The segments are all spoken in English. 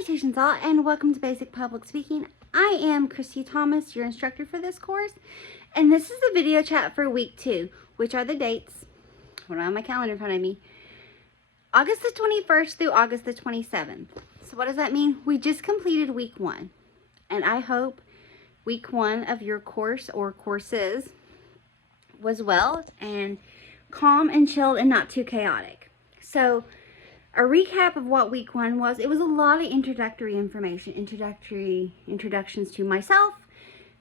Salutations all, and welcome to Basic Public Speaking. I am Christy Thomas, your instructor for this course, and this is the video chat for week 2, which are the dates. Hold on, my calendar in front of me. August the 21st through August the 27th. So what does that mean? We just completed week 1, and I hope week 1 of your course or courses was well and calm and chilled and not too chaotic. So a recap of what week 1 was, it was a lot of introductory information, introductions to myself,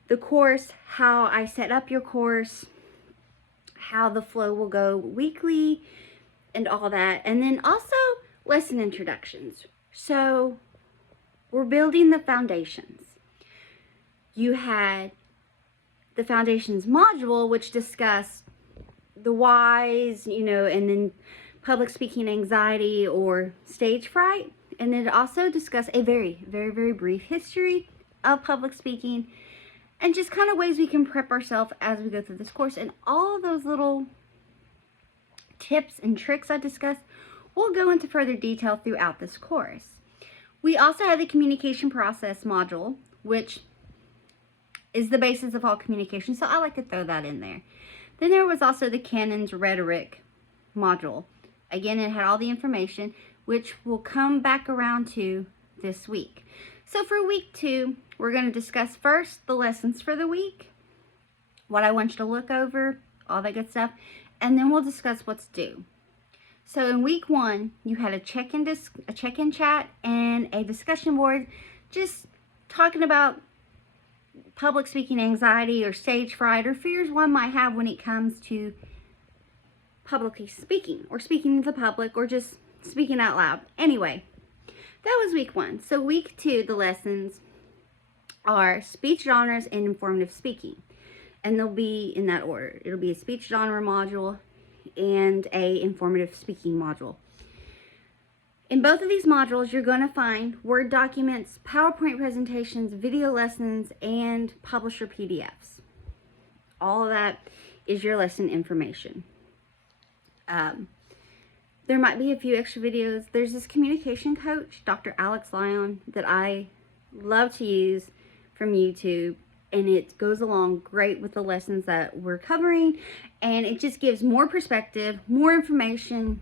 the course, how I set up your course, how the flow will go weekly, and all that. And then also lesson introductions. So we're building the foundations. You had the foundations module, which discussed the whys, and then public speaking anxiety or stage fright, and then also discuss a very, very, very brief history of public speaking and just kind of ways we can prep ourselves as we go through this course. And all of those little tips and tricks I discussed will go into further detail throughout this course. We also have the communication process module, which is the basis of all communication, so I like to throw that in there. Then there was also the Canon's rhetoric module. Again, it had all the information, which will come back around to this week. So for week 2, we're going to discuss first the lessons for the week, what I want you to look over, all that good stuff, and then we'll discuss what's due. So in week 1, you had a check-in chat and a discussion board, just talking about public speaking anxiety or stage fright or fears one might have when it comes to publicly speaking or speaking to the public or just speaking out loud. Anyway, that was week 1. So week 2, the lessons are speech genres and informative speaking, and they'll be in that order. It'll be a speech genre module and a informative speaking module. In both of these modules, you're going to find Word documents, PowerPoint presentations, video lessons, and publisher PDFs. All of that is your lesson information. There might be a few extra videos. There's this communication coach, Dr. Alex Lyon, that I love to use from YouTube, and it goes along great with the lessons that we're covering, and it just gives more perspective, more information.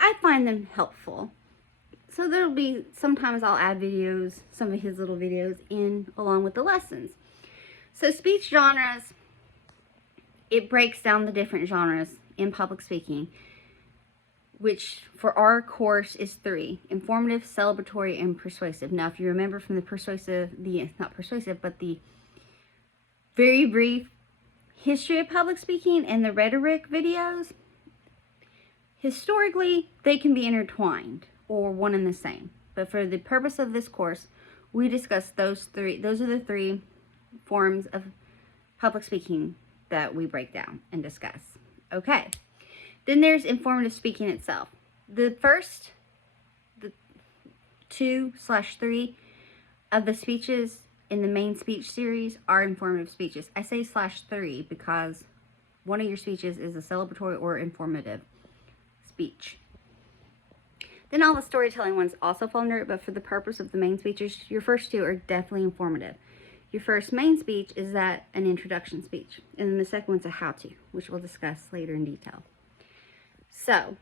I find them helpful. So there'll be, sometimes I'll add videos, some of his little videos in along with the lessons. So speech genres, it breaks down the different genres in public speaking, which for our course is 3: informative, celebratory, and persuasive. Now, if you remember from the very brief history of public speaking and the rhetoric videos, historically, they can be intertwined or one and the same. But for the purpose of this course, we discuss those 3. Those are the 3 forms of public speaking that we break down and discuss. Okay. Then there's informative speaking itself. The first 2/3 of the speeches in the main speech series are informative speeches. I say /3 because one of your speeches is a celebratory or informative speech. Then all the storytelling ones also fall under it, but for the purpose of the main speeches, your first 2 are definitely informative. Your first main speech is an introduction speech, and then the second one's a how-to, which we'll discuss later in detail. So,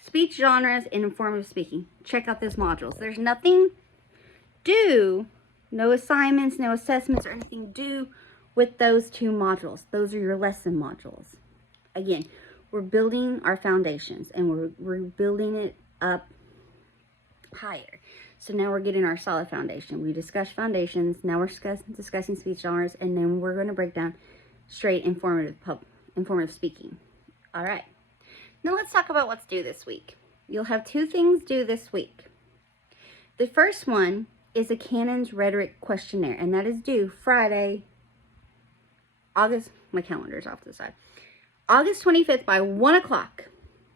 speech genres and informative speaking. Check out those modules. There's nothing due, no assignments, no assessments, or anything due with those 2 modules. Those are your lesson modules. Again, we're building our foundations, and we're building it up higher. So now we're getting our solid foundation. We discussed foundations, now we're discussing speech genres, and then we're going to break down straight informative speaking. All right. Now let's talk about what's due this week. You'll have 2 things due this week. The first one is a Canon's rhetoric questionnaire, and that is due Friday, my calendar's off to the side. August 25th by 1 o'clock.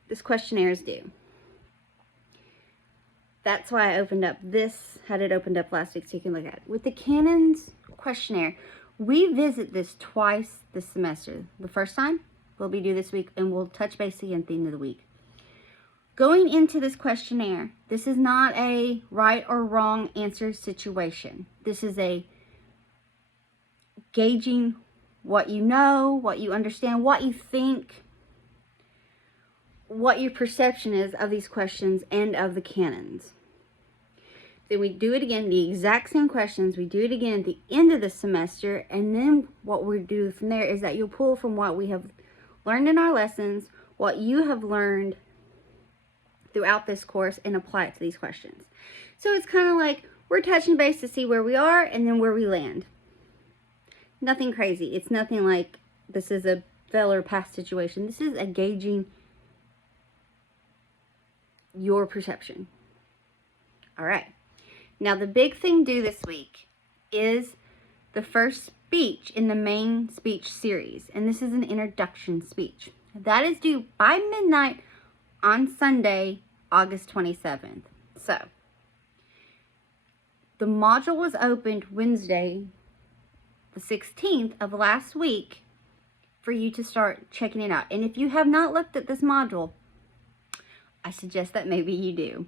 This questionnaire is due. That's why I had it opened up last week so you can look at it. With the Canon's questionnaire, we visit this twice this semester. The first time will be due this week, and we'll touch base again at the end of the week. Going into this questionnaire, this is not a right or wrong answer situation. This is a gauging what you know, what you understand, what you think, what your perception is of these questions and of the canons. Then we do it again, the exact same questions. We do it again at the end of the semester, and then what we do from there is that you'll pull from what we have learned in our lessons, what you have learned throughout this course, and apply it to these questions. So it's kind of like we're touching base to see where we are and then where we land. Nothing crazy. It's nothing like this is a fail or pass situation. This is a gauging your perception. All right. Now the big thing due this week is the first speech in the main speech series. And this is an introduction speech. That is due by midnight on Sunday, August 27th. So the module was opened Wednesday, the 16th of last week, for you to start checking it out. And if you have not looked at this module, I suggest that maybe you do.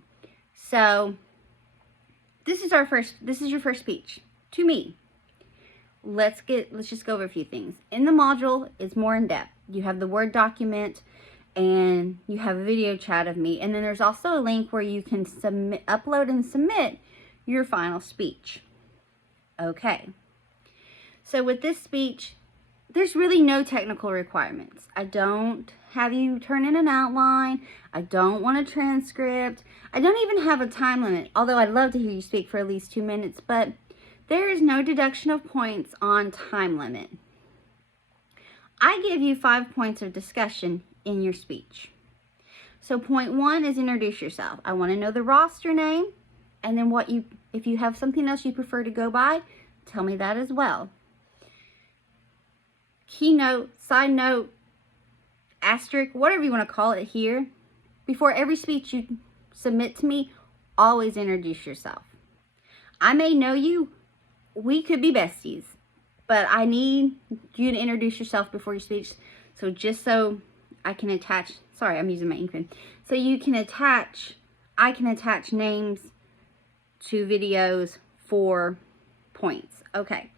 So this is your first speech to me. Let's just go over a few things. In the module, it's more in depth. You have the Word document and you have a video chat of me. And then there's also a link where you can upload and submit your final speech. Okay. So with this speech, there's really no technical requirements. I don't have you turn in an outline. I don't want a transcript. I don't even have a time limit, although I'd love to hear you speak for at least 2 minutes, but there is no deduction of points on time limit. I give you 5 points of discussion in your speech. So point 1 is introduce yourself. I want to know the roster name, and then if you have something else you prefer to go by, tell me that as well. Keynote, side note, asterisk, whatever you want to call it here. Before every speech you submit to me, always introduce yourself. I may know you, we could be besties, but I need you to introduce yourself before your speech. So just so I can attach, sorry, I'm using my ink pen. So I can attach names to videos for points. Okay.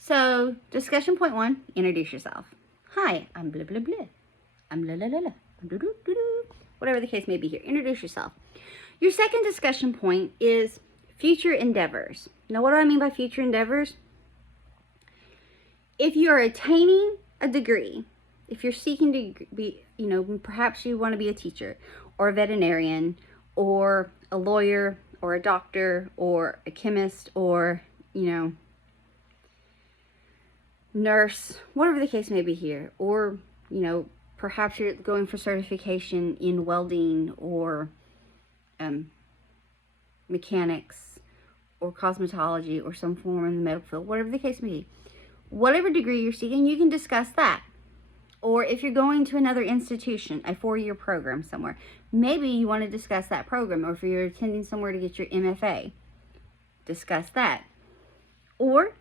So, discussion point 1, introduce yourself. Hi, I'm blah, blah, blah. I'm la, la, la, la. Doo, doo, doo, doo. Whatever the case may be here, introduce yourself. Your second discussion point is future endeavors. Now, what do I mean by future endeavors? If you are attaining a degree, if you're seeking to be, perhaps you want to be a teacher or a veterinarian or a lawyer or a doctor or a chemist or, nurse, whatever the case may be here, or perhaps you're going for certification in welding or mechanics or cosmetology or some form in the medical field, whatever the case may be, whatever degree you're seeking, you can discuss that. Or if you're going to another institution, a 4-year program somewhere, maybe you want to discuss that program. Or if you're attending somewhere to get your MFA, discuss that. Or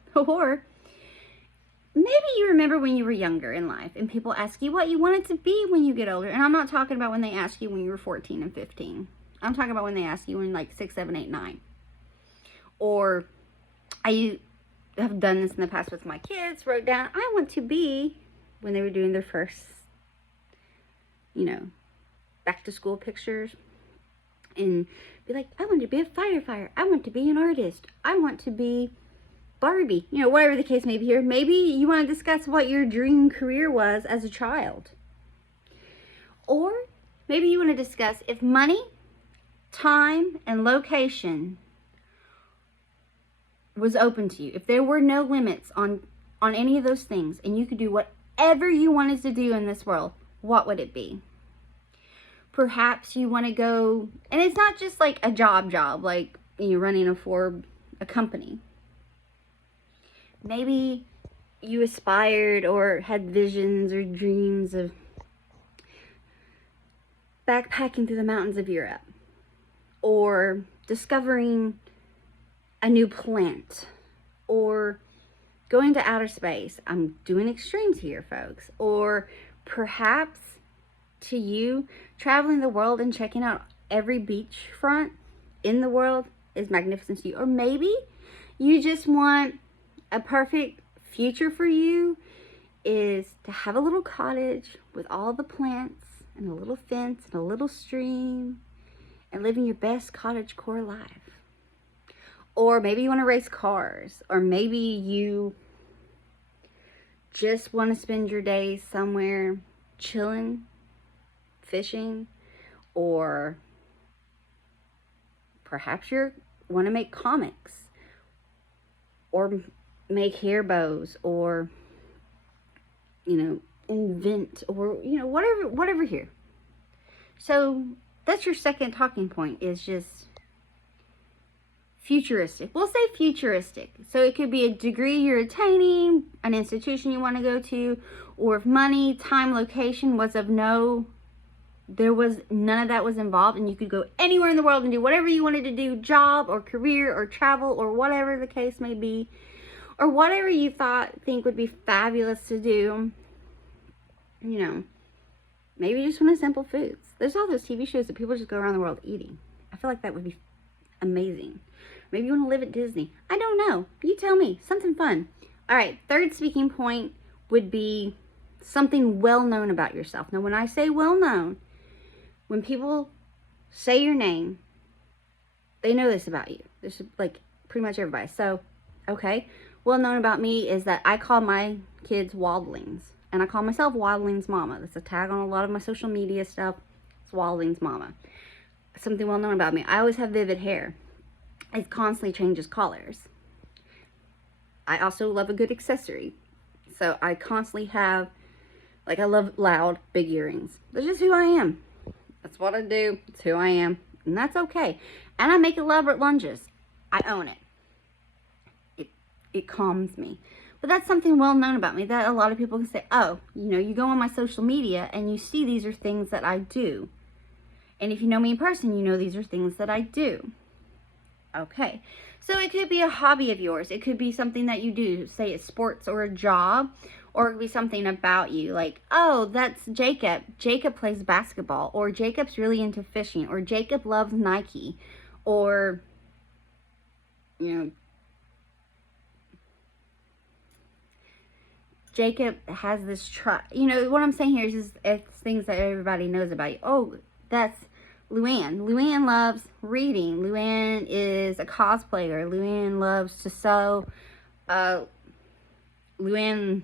maybe you remember when you were younger in life and people ask you what you wanted to be when you get older. And I'm not talking about when they ask you when you were 14 and 15. I'm talking about when they ask you when like 6, 7, 8, 9. Or I have done this in the past with my kids, wrote down, I want to be, when they were doing their first, back to school pictures. And be like, I want to be a firefighter. I want to be an artist. I want to be Barbie, whatever the case may be here. Maybe you want to discuss what your dream career was as a child. Or maybe you want to discuss if money, time, and location was open to you. If there were no limits on any of those things and you could do whatever you wanted to do in this world, what would it be? Perhaps you want to go, and it's not just like a job, like running for a company. Maybe you aspired or had visions or dreams of backpacking through the mountains of Europe, or discovering a new plant, or going to outer space. I'm doing extremes here, folks. Or perhaps to you, traveling the world and checking out every beachfront in the world is magnificent to you. Or maybe you just want a perfect future for you is to have a little cottage with all the plants and a little fence and a little stream and living your best cottagecore life. Or maybe you want to race cars, or maybe you just want to spend your days somewhere chilling, fishing, or perhaps you want to make comics or make hair bows, or invent, or whatever here. So that's your second talking point, is just futuristic. We'll say futuristic. So it could be a degree you're attaining, an institution you want to go to, or if money, time, location was of there was none of that was involved, and you could go anywhere in the world and do whatever you wanted to do, job or career or travel or whatever the case may be, or whatever you think would be fabulous to do. Maybe you just want simple foods. There's all those TV shows that people just go around the world eating. I feel like that would be amazing. Maybe you want to live at Disney. I don't know. You tell me. Something fun. All right, third speaking point would be something well known about yourself. Now, when I say well known, when people say your name, they know this about you. This is like pretty much everybody. So, okay, well known about me is that I call my kids Wildlings. And I call myself Wildlings Mama. That's a tag on a lot of my social media stuff. It's Wildlings Mama. Something well known about me. I always have vivid hair. It constantly changes colors. I also love a good accessory. So I constantly have, I love loud, big earrings. That's just who I am. That's what I do. It's who I am. And that's okay. And I make elaborate lunges. I own it. It calms me. But that's something well known about me that a lot of people can say, oh, you go on my social media and you see these are things that I do. And if you know me in person, you know these are things that I do. Okay. So it could be a hobby of yours. It could be something that you do, say it's sports or a job, or it could be something about you. Like, oh, that's Jacob. Jacob plays basketball, or Jacob's really into fishing, or Jacob loves Nike, or, Jacob has this truck. What I'm saying here is just it's things that everybody knows about you. Oh, that's Luann. Luann loves reading. Luann is a cosplayer. Luann loves to sew. Luann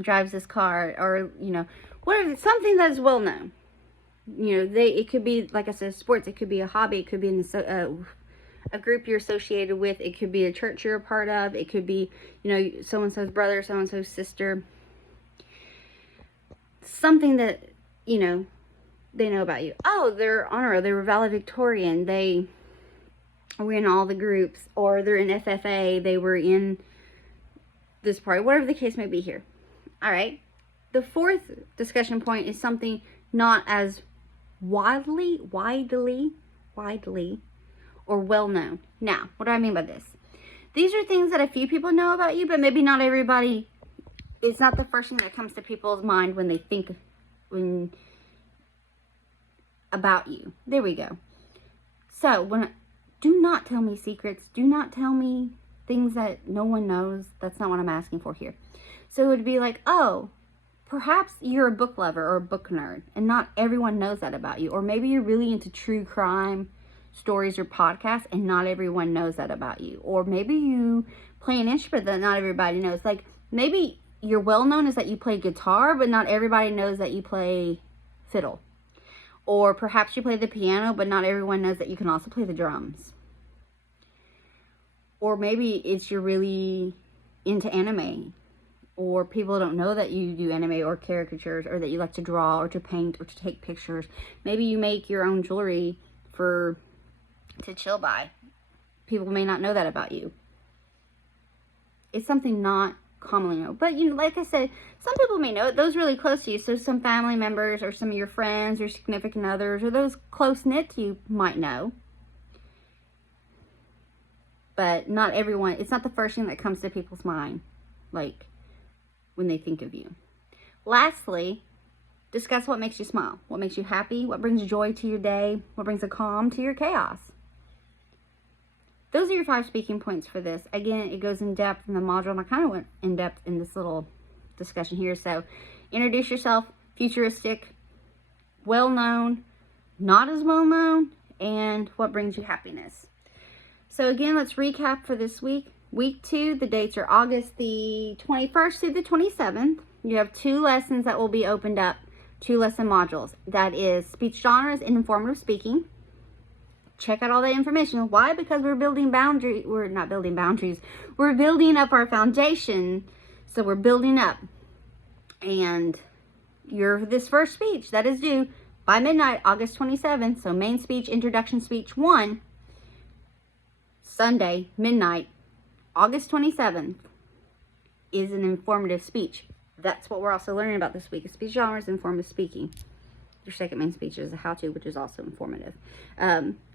drives this car, or, whatever, something that is well known. It could be, like I said, sports. It could be a hobby. It could be a group you're associated with. It could be a church you're a part of. It could be, so-and-so's brother, so-and-so's sister. Something that, they know about you. Oh, they're honor. They were valedictorian. They were in all the groups, or they're in FFA. They were in this party, whatever the case may be here. All right. The fourth discussion point is something not as widely, or well known. Now, what do I mean by this? These are things that a few people know about you, but maybe not everybody. It's not the first thing that comes to people's mind when they think about you. There we go. So do not tell me secrets. Do not tell me things that no one knows. That's not what I'm asking for here. So it would be like, oh, perhaps you're a book lover or a book nerd, and not everyone knows that about you. Or maybe you're really into true crime stories or podcasts, and not everyone knows that about you. Or maybe you play an instrument that not everybody knows. Like, maybe you're well known as that you play guitar, but not everybody knows that you play fiddle. Or perhaps you play the piano, but not everyone knows that you can also play the drums. Or maybe it's you're really into anime, or people don't know that you do anime or caricatures, or that you like to draw or to paint or to take pictures. Maybe you make your own jewelry to chill by. People may not know that about you. It's something not commonly known. But, like I said, some people may know it. Those really close to you. So some family members, or some of your friends, or significant others, or those close-knit to you might know. But not everyone. It's not the first thing that comes to people's mind, like, when they think of you. Lastly, Discuss what makes you smile, what makes you happy, what brings joy to your day, what brings a calm to your chaos. Those are your 5 speaking points for this. Again, it goes in depth in the module, and I kind of went in depth in this little discussion here. So, introduce yourself, futuristic, well-known, not as well-known, and what brings you happiness. So again, let's recap for this week. Week 2, the dates are August the 21st through the 27th. You have 2 lessons that will be opened up, 2 lesson modules. That is speech genres and informative speaking. Check out all that information. Why? Because we're building boundaries. We're not building boundaries. We're building up our foundation. So we're building up. And this first speech that is due by midnight, August 27th. So main speech, introduction speech 1, Sunday, midnight, August 27th, is an informative speech. That's what we're also learning about this week. Speech genres, informative speaking. Your second main speech is a how-to, which is also informative.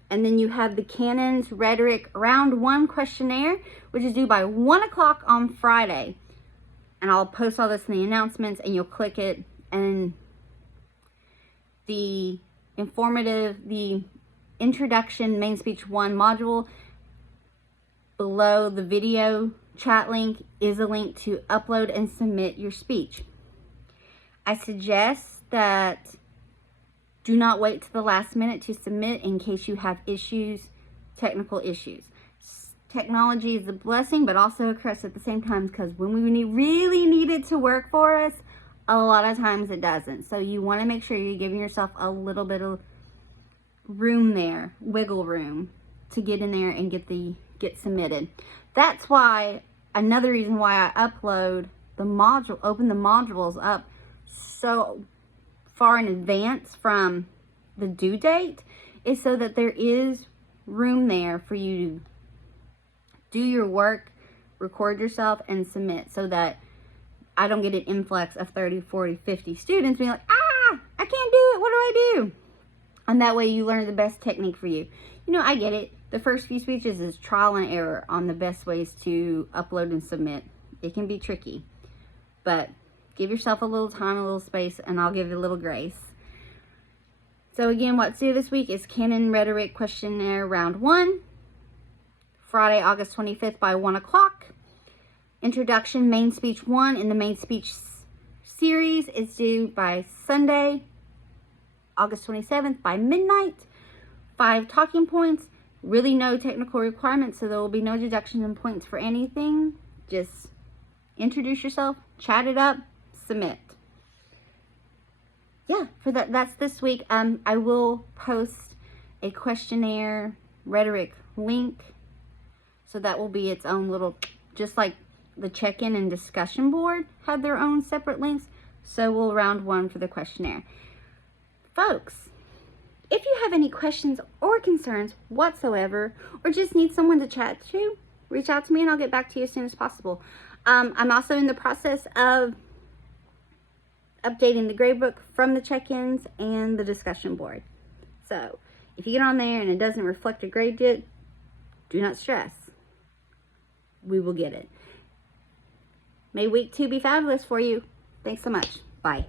And then you have the Canon's Rhetoric Round 1 questionnaire, which is due by 1 o'clock on Friday. And I'll post all this in the announcements, and you'll click it. And the introduction main speech 1 module, below the video chat link is a link to upload and submit your speech. I suggest that do not wait to the last minute to submit in case you have issues, technical issues. Technology is a blessing, but also a curse at the same time, because when we really need it to work for us, a lot of times it doesn't. So you want to make sure you're giving yourself a little bit of room there, wiggle room, to get in there and get submitted. That's why, another reason why I open the modules up so far in advance from the due date, is so that there is room there for you to do your work, record yourself, and submit, so that I don't get an influx of 30, 40, 50 students being like, I can't do it, what do I do? And that way you learn the best technique for you. You know, I get it. The first few speeches is trial and error on the best ways to upload and submit. It can be tricky, but give yourself a little time, a little space, and I'll give it a little grace. So again, what's due this week is Canon Rhetoric Questionnaire Round 1, Friday, August 25th by 1 o'clock. Introduction Main Speech 1 in the Main Speech series is due by Sunday, August 27th by midnight. 5 talking points. Really no technical requirements, so there will be no deductions and points for anything. Just introduce yourself, chat it up, submit. Yeah, that's this week. I will post a questionnaire rhetoric link, so that will be its own little, just like the check-in and discussion board have their own separate links, so will round 1 for the questionnaire. Folks, if you have any questions or concerns whatsoever, or just need someone to chat to, reach out to me and I'll get back to you as soon as possible. I'm also in the process of updating the gradebook from the check-ins and the discussion board. So if you get on there and it doesn't reflect a grade yet, do not stress. We will get it. May week 2 be fabulous for you. Thanks so much. Bye.